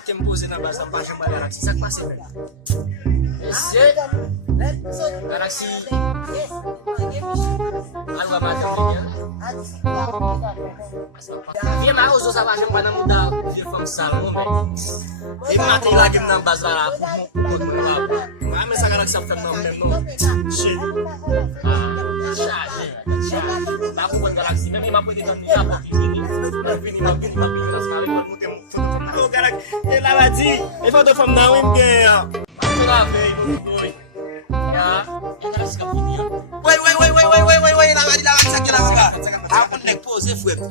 matin me poser dans base pas chambre Galaxy ça passe monsieur Galaxy alwa matin dia mau usah sama chambre na muda dia fam salon mais il m'a dit la game dans base là mais ça Galaxy ça fait non aku buat Galaxy memang 50 tahun ni apa ini sekali buat mutem foto Galaxy ela lagi foto from now in there aku lah boy ya Galaxy ka punya wait la sakit apa aku nek pose frère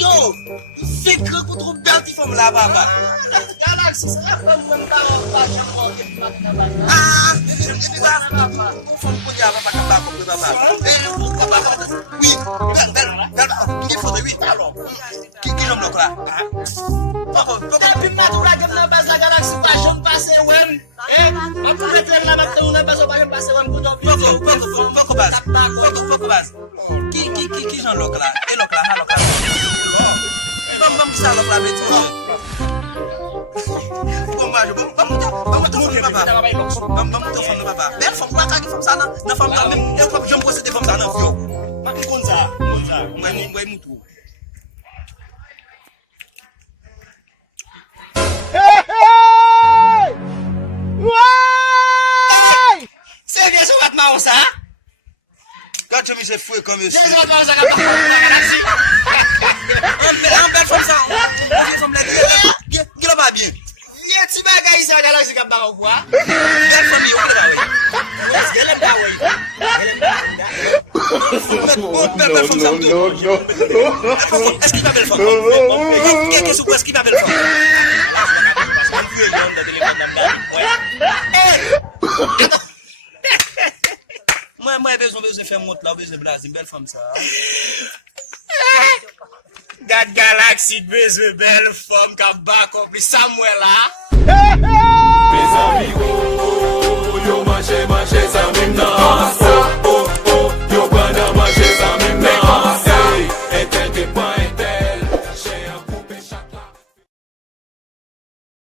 yo c'est que contre Bertie from là baba Galaxy ça va me tahu macam ah from punya apa macam aku baba oui il faut oui alors qui l'homme là pourquoi puis maintenant la gamme na base la Galaxy pas jamais passé ouais aku reclaim la batte una base pas jamais passé ouais pourquoi base qui Jean Loc là et Loc là bam ça Loc là mais tu bon papa belle femme pas qui femme ça na femme même je me procéder comme ça na fio ma konza ngwe mutu c'est bien ça va te marrer ça quand tu me sais fouet comme ça c'est ça ça on belle femme ça femme la qui va pas bien viens tu bagaille ça Galaxy ka ba quoi belle famille on va oui est-ce qu'elle aime pas oui est-ce qu'il va belle femme qu'est-ce qu'il va belle femme moi besoin faire montre là besoin blaze une belle femme ça that Galaxy besoin belle femme ka ba compris Samuel là mes amigos yo marché ça même